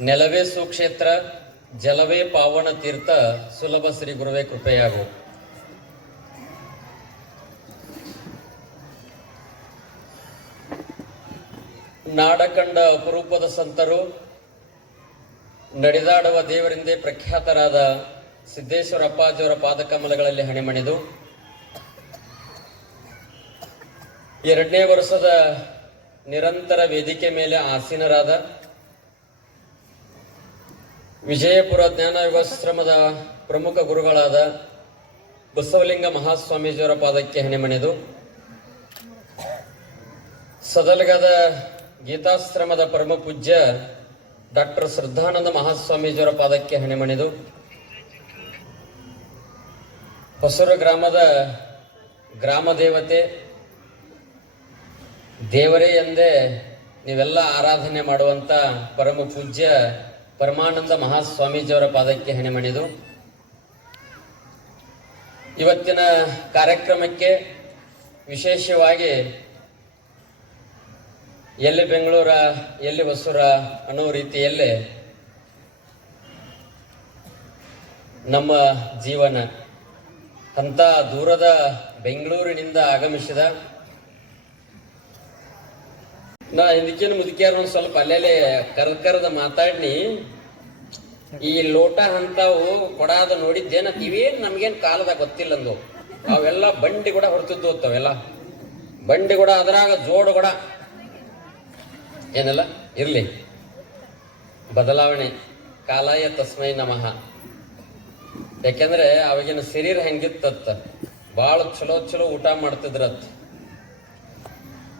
ನೆಲವೇ ಸುಕ್ಷೇತ್ರ, ಜಲವೇ ಪಾವನ ತೀರ್ಥ, ಸುಲಭ ಶ್ರೀ ಗುರುವೇ ಕೃಪೆಯಾಗು. ನಾಡ ಕಂಡ ಅಪರೂಪದ ಸಂತರು, ನಡೆದಾಡುವ ದೇವರಿಂದೇ ಪ್ರಖ್ಯಾತರಾದ ಸಿದ್ದೇಶ್ವರ ಅಪ್ಪಾಜಿಯವರ ಪಾದಕಮಲಗಳಲ್ಲಿ ಹಣೆಮಣಿದು. ಎರಡನೇ ವರ್ಷದ ನಿರಂತರ ವೇದಿಕೆ ಮೇಲೆ ಆಸೀನರಾದ ವಿಜಯಪುರ ಜ್ಞಾನ ಯುಗಾಶ್ರಮದ ಪ್ರಮುಖ ಗುರುಗಳಾದ ಬಸವಲಿಂಗ ಮಹಾಸ್ವಾಮೀಜಿಯವರ ಪಾದಕ್ಕೆ ಹಣೆಮಣೆದು ಸದಲಗದ ಗೀತಾಶ್ರಮದ ಪರಮ ಪೂಜ್ಯ ಡಾಕ್ಟರ್ ಶ್ರದ್ಧಾನಂದ ಮಹಾಸ್ವಾಮೀಜಿಯವರ ಪಾದಕ್ಕೆ ಹಣೆಮಣೆದು ಹೊಸೂರು ಗ್ರಾಮದ ಗ್ರಾಮ ದೇವತೆ, ದೇವರೇ ಎಂದೇ ನೀವೆಲ್ಲ ಆರಾಧನೆ ಮಾಡುವಂಥ ಪರಮ ಪೂಜ್ಯ ಪರಮಾನಂದ ಮಹಾಸ್ವಾಮೀಜಿಯವರ ಪಾದಕ್ಕೆ ಹೆಣೆಮಣಿದು ಇವತ್ತಿನ ಕಾರ್ಯಕ್ರಮಕ್ಕೆ ವಿಶೇಷವಾಗಿ ಎಲ್ಲಿ ಬೆಂಗಳೂರ, ಎಲ್ಲಿ ಹೊಸೂರ ಅನ್ನೋ ರೀತಿಯಲ್ಲೇ ನಮ್ಮ ಜೀವನ. ಅಂತ ದೂರದ ಬೆಂಗಳೂರಿನಿಂದ ಆಗಮಿಸಿದ ನಾ ಹಿಂದಕ್ಕಿನ ಮುದುಕಿಯಾರ ಒಂದು ಸ್ವಲ್ಪ ಅಲ್ಲೆಲೆ ಕರ್ದ್ ಕರ್ದ ಮಾತಾಡ್ನಿ. ಈ ಲೋಟ ಅಂತಾವು ಕೊಡಾದ ನೋಡಿದ್ದೇನ, ಇವೇನ್ ನಮ್ಗೇನ್ ಕಾಲದಾಗ ಗೊತ್ತಿಲ್ಲ ಅಂದು. ಅವೆಲ್ಲ ಬಂಡಿ ಕೂಡ ಹೊರತಿದ್ದು ಅವೆಲ್ಲ. ಬಂಡಿ ಕೂಡ ಅದ್ರಾಗ ಜೋಡು ಕೂಡ ಏನಲ್ಲ, ಇರ್ಲಿ. ಬದಲಾವಣೆ. ಕಾಲಾಯ ತಸ್ಮೈ ನಮಃ. ಯಾಕೆಂದ್ರೆ ಅವಾಗಿನ ಶರೀರ ಹೆಂಗಿತ್ತತ್ತ ಭಾಳ ಚಲೋ ಚಲೋ ಊಟ ಮಾಡ್ತಿದ್ರತ್.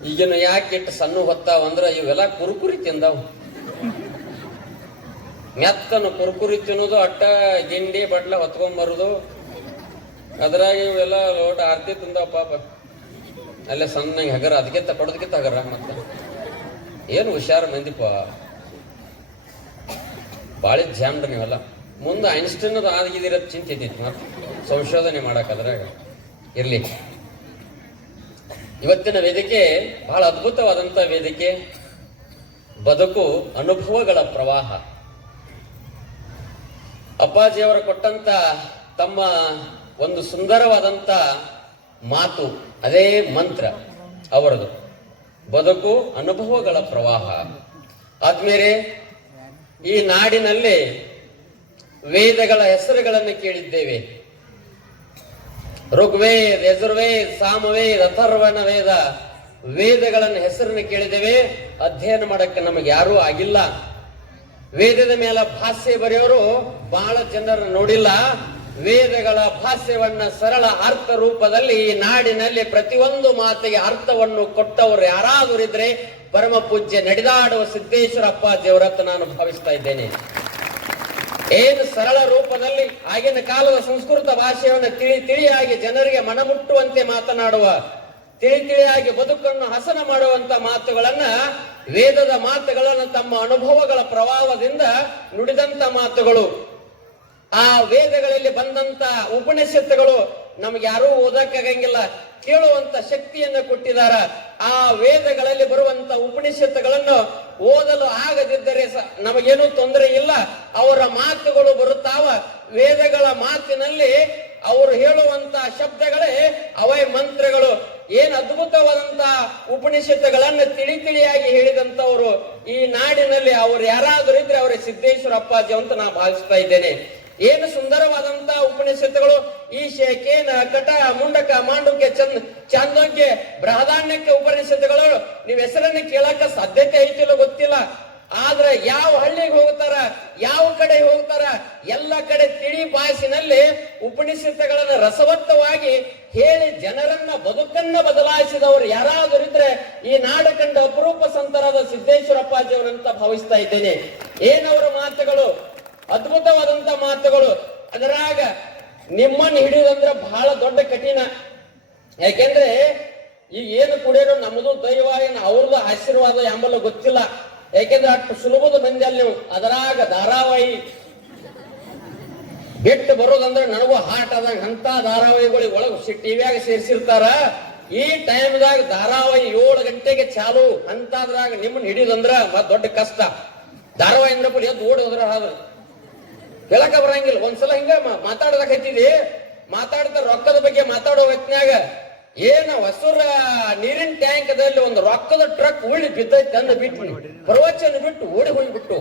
ಈಗಿನ ಯಾಕೆ ಇಟ್ಟು ಸಣ್ಣ ಹೊತ್ತಾವ ಅಂದ್ರೆ ಇವೆಲ್ಲ ಕುರುಕುರಿ ತಿಂದಾವು. ಮೆತ್ತನ ಕುರುಕುರಿ ತಿನ್ನೋದು ಅಟ್ಟ ಗಿಂಡಿ ಬಟ್ಲ ಹೊತ್ಕೊಂಬರುದು ಅದ್ರಾಗ ಇವೆಲ್ಲ ಲೋಟ ಆರ್ತಿ ತಿಂದಾವ ಪಾಪ. ಅಲ್ಲೇ ಸಣ್ಣ ಹಗರ ಅದಕ್ಕಿಂತ ಕೊಡೋದಕ್ಕಿಂತ ಹಗರ ಮತ್ತ. ಏನು ಹುಷಾರ ಮಂದಿಪ ಬಾಳಿ ಜಾಮ್ಡ್ ನೀವೆಲ್ಲ. ಮುಂದೆ ಐನ್ಸ್ಟೈನ್ ಅದು ಆಗಿದಿರ ಚಿಂತೆ ಇದ್ದಿತ್ತು ಮತ್ತೆ. ಸಂಶೋಧನೆ ಮಾಡಕ್ ಅದ್ರಾಗ. ಇರ್ಲಿ. ಇವತ್ತಿನ ವೇದಿಕೆ ಬಹಳ ಅದ್ಭುತವಾದಂತ ವೇದಿಕೆ. ಬದುಕು ಅನುಭವಗಳ ಪ್ರವಾಹ. ಅಪ್ಪಾಜಿಯವರು ಕೊಟ್ಟಂತ ತಮ್ಮ ಒಂದು ಸುಂದರವಾದಂತ ಮಾತು, ಅದೇ ಮಂತ್ರ ಅವರದು. ಬದುಕು ಅನುಭವಗಳ ಪ್ರವಾಹ. ಆದ್ಮೇಲೆ ಈ ನಾಡಿನಲ್ಲಿ ವೇದಗಳ ಹೆಸರುಗಳನ್ನು ಕೇಳಿದ್ದೇವೆ. ಋಗ್ವೇದ್, ಯಜುರ್ವೇದ್, ಸಾಮವೇದ್ ಅಥರ್ವಣ ವೇದ ವೇದಗಳನ್ನ ಹೆಸರನ್ನು ಕೇಳಿದೇವೆ ಅಧ್ಯಯನ ಮಾಡಕ್ಕೆ ನಮಗೆ ಯಾರೂ ಆಗಿಲ್ಲ. ವೇದದ ಮೇಲೆ ಭಾಷ್ಯ ಬರೆಯೋರು ಬಹಳ ಜನರು ನೋಡಿಲ್ಲ. ವೇದಗಳ ಭಾಷ್ಯವನ್ನ ಸರಳ ಅರ್ಥ ರೂಪದಲ್ಲಿ ಈ ನಾಡಿನಲ್ಲಿ ಪ್ರತಿಯೊಂದು ಮಾತಿಗೆ ಅರ್ಥವನ್ನು ಕೊಟ್ಟವರು ಯಾರಾದರೂ ಇದ್ರೆ ಪರಮ ಪೂಜ್ಯ ನಡೆದಾಡುವ ಸಿದ್ದೇಶ್ವರ ಅಪ್ಪಾಜಿಯವರತ್ತ ನಾನು ಭಾವಿಸ್ತಾ ಇದ್ದೇನೆ. ಏನು ಸರಳ ರೂಪದಲ್ಲಿ ಆಗಿನ ಕಾಲದ ಸಂಸ್ಕೃತ ಭಾಷೆಯನ್ನು ತಿಳಿ ತಿಳಿಯಾಗಿ ಜನರಿಗೆ ಮನಮುಟ್ಟುವಂತೆ ಮಾತನಾಡುವ, ತಿಳಿ ತಿಳಿಯಾಗಿ ಬದುಕನ್ನು ಹಸನ ಮಾಡುವಂತ ಮಾತುಗಳನ್ನ, ವೇದದ ಮಾತುಗಳನ್ನು ತಮ್ಮ ಅನುಭವಗಳ ಪ್ರಭಾವದಿಂದ ನುಡಿದಂತ ಮಾತುಗಳು. ಆ ವೇದಗಳಲ್ಲಿ ಬಂದಂತ ಉಪನಿಷತ್ತುಗಳು ನಮ್ಗೆ ಯಾರೂ ಓದಕ್ಕಾಗಂಗಿಲ್ಲ. ಕೇಳುವಂತ ಶಕ್ತಿಯನ್ನ ಕೊಟ್ಟಿದಾರ. ಆ ವೇದಗಳಲ್ಲಿ ಬರುವಂತ ಉಪನಿಷತ್ತುಗಳನ್ನು ಓದಲು ಆಗದಿದ್ದರೆ ನಮಗೇನು ನಮಗೇನೂ ತೊಂದರೆ ಇಲ್ಲ. ಅವರ ಮಾತುಗಳು ಬರುತ್ತಾವ. ವೇದಗಳ ಮಾತಿನಲ್ಲಿ ಅವರು ಹೇಳುವಂತ ಶಬ್ದಗಳೇ ಅವೇ ಮಂತ್ರಗಳು. ಏನ್ ಅದ್ಭುತವಾದಂತ ಉಪನಿಷತ್ತುಗಳನ್ನು ತಿಳಿ ತಿಳಿಯಾಗಿ ಹೇಳಿದಂತವರು ಈ ನಾಡಿನಲ್ಲಿ ಅವರು ಯಾರಾದರೂ ಇದ್ರೆ ಅವರೇ ಸಿದ್ದೇಶ್ವರ ಅಪ್ಪಾಜಿ ಅಂತ ನಾ ಭಾವಿಸ್ತಾ ಇದ್ದೇನೆ. ಏನು ಸುಂದರವಾದಂತ ಉಪನಿಷತ್ತುಗಳು ಈ ಕೇನ ಕಟ ಮುಂಡಕ ಮಾಂಡುಕ್ಯ ಚಂದ್ ಚಾಂದೋಗ್ಯ ಬೃಹದಾನ್ಯಕ್ಕೆ ಉಪನಿಷತ್ತುಗಳು. ನೀವ್ ಹೆಸರನ್ನು ಕೇಳಕ ಸಾಧ್ಯತೆ ಐತಿಲ್ಲ ಗೊತ್ತಿಲ್ಲ. ಆದ್ರೆ ಯಾವ ಹಳ್ಳಿಗೆ ಹೋಗ್ತಾರ, ಯಾವ ಕಡೆ ಹೋಗ್ತಾರ, ಎಲ್ಲ ಕಡೆ ತಿಳಿ ಭಾಷಿನಲ್ಲಿ ಉಪನಿಷತ್ತುಗಳನ್ನ ರಸವತ್ತವಾಗಿ ಹೇಳಿ ಜನರನ್ನ ಬದುಕನ್ನ ಬದಲಾಯಿಸಿದವರು ಯಾರಾದರೂ ಇದ್ರೆ ಈ ನಾಡ ಕಂಡ ಅಪರೂಪ ಸಂತರಾದ ಸಿದ್ದೇಶ್ವರಪ್ಪಾಜಿಯವರಂತ ಭಾವಿಸ್ತಾ ಇದ್ದೇನೆ. ಏನವರ ಮಾತುಗಳು? ಅದ್ಭುತವಾದಂತ ಮಾತುಗಳು. ಅದರಾಗ ನಿಮ್ಮನ್ನು ಹಿಡಿಯೋದಂದ್ರೆ ಬಹಳ ದೊಡ್ಡ ಕಠಿಣ. ಯಾಕೆಂದ್ರೆ ಈಗ ಏನು ಕುಡಿಯೋರು ನಮ್ಮದು ದೈವ ಏನು ಅವ್ರದ್ದು ಆಶೀರ್ವಾದ ಎಂಬಲ್ಲ ಗೊತ್ತಿಲ್ಲ. ಯಾಕೆಂದ್ರೆ ಅಷ್ಟು ಸುಲಭದ ಮಂದಿ ಅಲ್ಲಿ ನೀವು ಅದರಾಗ ಧಾರಾವಾಹಿ ಬಿಟ್ಟು ಬರೋದಂದ್ರೆ ನನಗೂ ಹಾಟ್ ಆದಾಗ ಅಂತ ಧಾರಾವಾಹಿಗಳಿಗೆ ಒಳಗೆ ಟಿವಿಯಾಗ ಸೇರಿಸಿರ್ತಾರ. ಈ ಟೈಮ್ದಾಗ ಧಾರಾವಾಹಿ ಏಳು ಗಂಟೆಗೆ ಚಾಲು ಅಂತಾದ್ರಾಗ ನಿಮ್ಮನ್ನ ಹಿಡಿಯೋದಂದ್ರ ದೊಡ್ಡ ಕಷ್ಟ. ಧಾರಾವಾಹಿ ಅಂದ್ರೆ ಎದ್ದು ಓಡೋದ್ರ ಹಾದ್ರು ಹೇಳಕ ಬರಂಗಿಲ್ಲ. ಒಂದ್ಸಲ ಹಿಂಗ ಮಾ- ಮಾತಾಡೋದಕ್ ಹತ್ತಿದಿ ಮಾತಾಡ್ತಾ ರೊಕ್ಕದ ಬಗ್ಗೆ ಮಾತಾಡೋ ಹೊತ್ನ್ಯಾಗ ಏನ ಹೊಸೂರ ನೀರಿನ ಟ್ಯಾಂಕ್ದಲ್ಲಿ ಒಂದು ರೊಕ್ಕದ ಟ್ರಕ್ ಉಳ್ಳಿ ಬಿದ್ದೈತೆ ಅಂದ ಬಿಟ್ಟು ಪ್ರವಚನ ಬಿಟ್ಟು ಓಡಿ ಹೋಗ್ಬಿಟ್ಟು.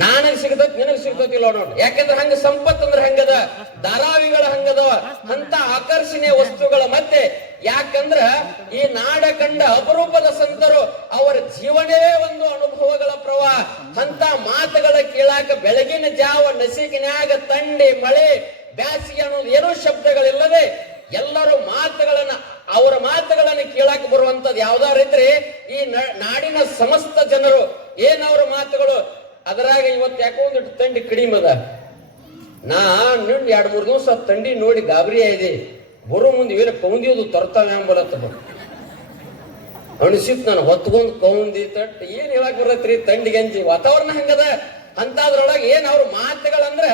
ನನಗ್ ಸಿಗತೈತ್, ನಿನಗ್ ಸಿಗ್ತೈತಿಲ್ಲ ನೋಡ್. ಯಾಕಂದ್ರೆ ಹಂಗ ಸಂಪತ್ ಅಂದ್ರೆ ಹಂಗದ, ಧಾರಾವಿಗಳ ಹಂಗದ, ಅಂತ ಆಕರ್ಷಣೀಯ ವಸ್ತುಗಳ ಮತ್ತೆ ಯಾಕಂದ್ರ ಈ ನಾಡ ಕಂಡ ಅಪರೂಪದ ಸಂತರು ಅವರ ಜೀವನವೇ ಒಂದು ಅನುಭವಗಳ ಪ್ರವಾಹ. ಅಂತ ಮಾತುಗಳ ಕೇಳಾಕ ಬೆಳಗಿನ ಜಾವ ನಸಿಕಿನ್ಯಾಗ ತಂಡಿ, ಮಳೆ ಬ್ಯಾಸಿಗೆ ಅನ್ನೋದು ಏನೋ ಶಬ್ದಗಳಿಲ್ಲದೆ ಎಲ್ಲರೂ ಮಾತುಗಳನ್ನ, ಅವರ ಮಾತುಗಳನ್ನ ಕೇಳಾಕ ಬರುವಂತದ್ದು ಯಾವ್ದಾರಿದ್ರೆ ಈ ನಾಡಿನ ಸಮಸ್ತ ಜನರು ಏನವ್ರ ಮಾತುಗಳು? ಅದರಾಗ ಇವತ್ತು ಯಾಕೋ ಒಂದಿಟ್ಟು ತಂಡಿ ಕಡಿಮೆ ಅದ. ನಾ ನಿಂಡ್ ಎರಡು ಮೂರು ದಿವಸ ತಂಡಿ ನೋಡಿ ಗಾಬರಿ ಆಯ್ದೆ. ಬರೋ ಮುಂದೆ ಇವೇನ ಕೌಂದಿಯೋದು ತರ್ತಾವೆ ಅಂಬಲತ್ತ ಅಣಿಸಿತ್ ನಾನು ಹೊತ್ಕೊಂಡ್ ಕೌಂದಿ ತಟ್ಟ ಏನ್ ಹೇಳಕ್ ಬರತ್ರಿ ತಂಡಿ ಗಂಜಿ? ವಾತಾವರಣ ಹಂಗದ? ಅಂತದ್ರೊಳಗೆ ಏನ್ ಅವ್ರ ಮಾತುಗಳಂದ್ರ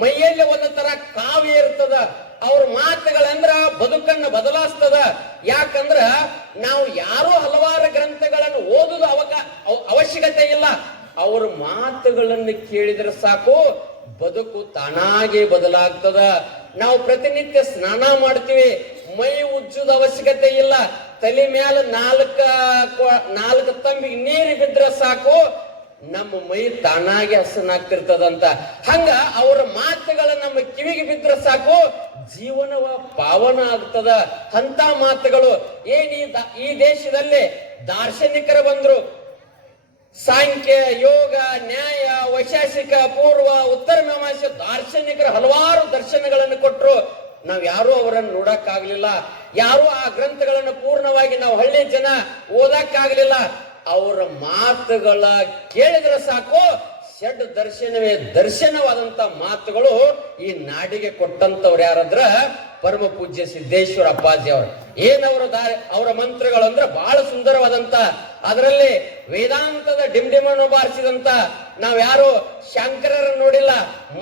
ಮೈಯಲ್ಲಿ ಒಂದ್ ತರ ಕಾವ್ಯ ಇರ್ತದ. ಅವ್ರ ಮಾತುಗಳಂದ್ರ ಬದುಕನ್ನ ಬದಲಾಯಿಸ್ತದ ಯಾಕಂದ್ರ ನಾವು ಯಾರೋ ಹಲವಾರು ಗ್ರಂಥಗಳನ್ನು ಓದುದು ಅವಕ ಅವ- ಅವಶ್ಯಕತೆ ಇಲ್ಲ. ಅವ್ರ ಮಾತುಗಳನ್ನು ಕೇಳಿದ್ರೆ ಸಾಕು, ಬದುಕು ತಾನಾಗೆ ಬದಲಾಗ್ತದ. ನಾವು ಪ್ರತಿನಿತ್ಯ ಸ್ನಾನ ಮಾಡ್ತೀವಿ, ಮೈ ಉಜ್ಜುದ ಅವಶ್ಯಕತೆ ಇಲ್ಲ, ತಲೆ ಮ್ಯಾಲ ನಾಲ್ಕ ನಾಲ್ಕು ತಂಬಿಗೆ ನೀರು ಬಿದ್ರೆ ಸಾಕು, ನಮ್ಮ ಮೈ ತಾನಾಗೆ ಹಸನಾಗ್ತಿರ್ತದಂತ ಹಂಗ ಅವರ ಮಾತುಗಳ ನಮ್ಮ ಕಿವಿಗೆ ಬಿದ್ರೆ ಸಾಕು, ಜೀವನವ ಪಾವನ ಆಗ್ತದ. ಅಂತ ಮಾತುಗಳು ಏನಿ ಈ ದೇಶದಲ್ಲಿ ದಾರ್ಶನಿಕರು ಬಂದ್ರು ಸಾಂಖ್ಯ, ಯೋಗ, ನ್ಯಾಯ, ವೈಶಾಸಿಕ, ಪೂರ್ವ, ಉತ್ತರ ಮೀಮಾಂಸೆ ದಾರ್ಶನಿಕರು ಹಲವಾರು ದರ್ಶನಗಳನ್ನು ಕೊಟ್ಟರು ನಾವು ಯಾರು ಅವರನ್ನು ನೋಡಕ್ಕಾಗ್ಲಿಲ್ಲ. ಯಾರು ಆ ಗ್ರಂಥಗಳನ್ನು ಪೂರ್ಣವಾಗಿ ನಾವು ಹಳ್ಳಿ ಜನ ಓದಕ್ಕಾಗ್ಲಿಲ್ಲ. ಅವರ ಮಾತುಗಳ ಕೇಳಿದ್ರೆ ಸಾಕು ಷಡ್ ದರ್ಶನವೇ ದರ್ಶನವಾದಂತ ಮಾತುಗಳು ಈ ನಾಡಿಗೆ ಕೊಟ್ಟಂತವ್ರು ಯಾರಂದ್ರ? ಪರಮ ಪೂಜ್ಯ ಸಿದ್ದೇಶ್ವರ ಅಪ್ಪಾಜಿ ಅವರು ಏನವರ ದಾರಿ? ಅವರ ಮಂತ್ರಗಳು ಅಂದ್ರೆ ಬಹಳ ಸುಂದರವಾದಂತ ಅದರಲ್ಲಿ ವೇದಾಂತದ ಡಿಮ್ಡಿಮನ್ನು ಬಾರಿಸಿದಂತ ನಾವ್ ಯಾರು ಶಂಕರರ ನೋಡಿಲ್ಲ,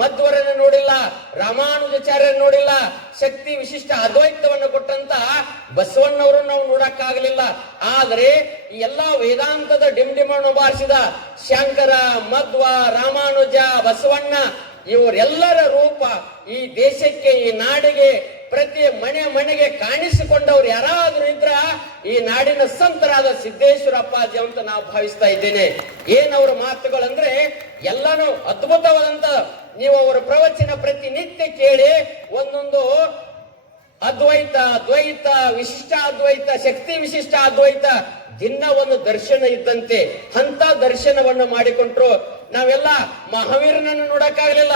ಮಧ್ವರನ್ನು ನೋಡಿಲ್ಲ, ರಾಮಾನುಜಾಚಾರ್ಯರನ್ನು ನೋಡಿಲ್ಲ, ಶಕ್ತಿ ವಿಶಿಷ್ಟ ಅದ್ವೈತವನ್ನು ಕೊಟ್ಟಂತ ಬಸವಣ್ಣವರು ನಾವು ನೋಡಕ್ಕಾಗಲಿಲ್ಲ. ಆದರೆ ಎಲ್ಲಾ ವೇದಾಂತದ ಡಿಮ್ಡಿಮನ್ನು ಬಾರಿಸಿದ ಶಂಕರ, ಮಧ್ವ, ರಾಮಾನುಜ, ಬಸವಣ್ಣ, ಇವರೆಲ್ಲರ ರೂಪ ಈ ದೇಶಕ್ಕೆ, ಈ ನಾಡಿಗೆ ಪ್ರತಿ ಮನೆ ಮನೆಗೆ ಕಾಣಿಸಿಕೊಂಡವ್ರು ಯಾರಾದ್ರೂ ಇದ್ರ ಈ ನಾಡಿನ ಸಂತರಾದ ಸಿದ್ದೇಶ್ವರ ಅಪ್ಪಾಜಿ ಅಂತ ನಾವು ಭಾವಿಸ್ತಾ ಇದ್ದೇನೆ. ಏನವರ ಮಾತುಗಳಂದ್ರೆ, ಎಲ್ಲಾನು ಅದ್ಭುತವಾದಂತ ನೀವು ಅವರ ಪ್ರವಚನ ಪ್ರತಿನಿತ್ಯ ಕೇಳಿ ಒಂದೊಂದು ಅದ್ವೈತ ದ್ವೈತ ವಿಶಿಷ್ಟ ಅದ್ವೈತ, ಶಕ್ತಿ ವಿಶಿಷ್ಟ ಅದ್ವೈತ ದಿನ ಒಂದು ದರ್ಶನ ಇದ್ದಂತೆ. ಅಂತ ದರ್ಶನವನ್ನು ಮಾಡಿಕೊಂಡ್ರು ನಾವೆಲ್ಲ ಮಹಾವೀರನನ್ನು ನೋಡಕ್ಕಾಗ್ಲಿಲ್ಲ.